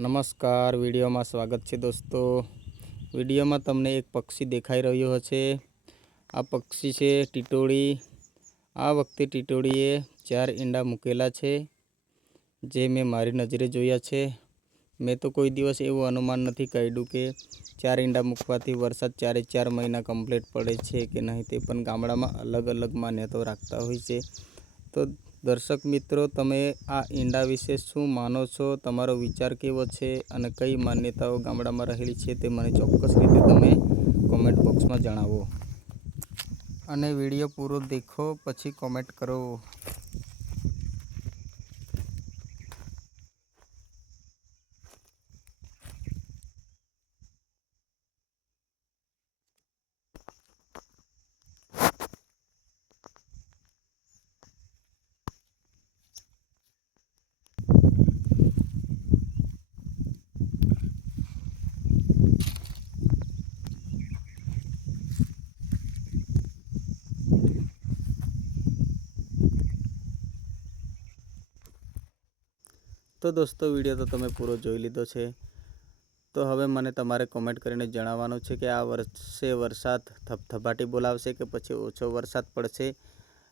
નમસ્કાર, વિડીયોમાં સ્વાગત છે દોસ્તો। વિડીયોમાં તમને એક પક્ષી દેખાઈ રહ્યું હશે। આ પક્ષી છે ટીટોળી। આ વખતે ટીટોળીએ 4 ઈંડા મૂકેલા છે, જે મેં મારી નજરે જોયા છે। મેં તો કોઈ દિવસ એવું અનુમાન નથી કાઢ્યું કે 4 ઈંડા મૂકવાથી વરસાદ 4 મહિના કમ્પ્લીટ પડે છે કે નહીં, તે પણ ગામડામાં અલગ અલગ માન્યતાઓ રાખતા હોય છે। તો દર્શક મિત્રો, તમે આ ઈંડા વિશે શું માનો છો? તમારો વિચાર કેવો છે અને કઈ માન્યતાઓ ગામડામાં રહેલી છે તે મને ચોક્કસ રીતે તમે કોમેન્ટ બોક્સમાં જણાવો અને વિડીયો પૂરો દેખો પછી કોમેન્ટ કરો। તો દોસ્તો, વિડીયો તો તમે પૂરો જોઈ લીધો છે। તો હવે મને તમારે કોમેન્ટ કરીને જણાવવાનું છે કે આ વર્ષે વરસાદ થપથપાટી બોલાવશે કે પછી ઓછો વરસાદ પડશે।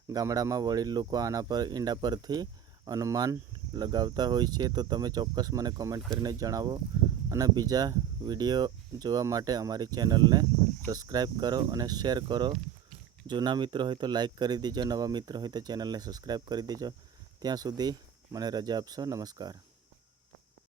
ગામડામાં વડીલ લોકો આના પર ઈંડા પરથી અનુમાન લગાવતા હોય છે। તો તમે ચોક્કસ મને કોમેન્ટ કરીને જણાવો અને બીજા વિડીયો જોવા માટે અમારી ચેનલને સબસ્ક્રાઈબ કરો અને શેર કરો। જૂના મિત્રો હોય તો લાઈક કરી દેજો, નવા મિત્રો હોય તો ચેનલને સબસ્ક્રાઈબ કરી દેજો। ત્યાં સુધી મને રજા આપશો। નમસ્કાર।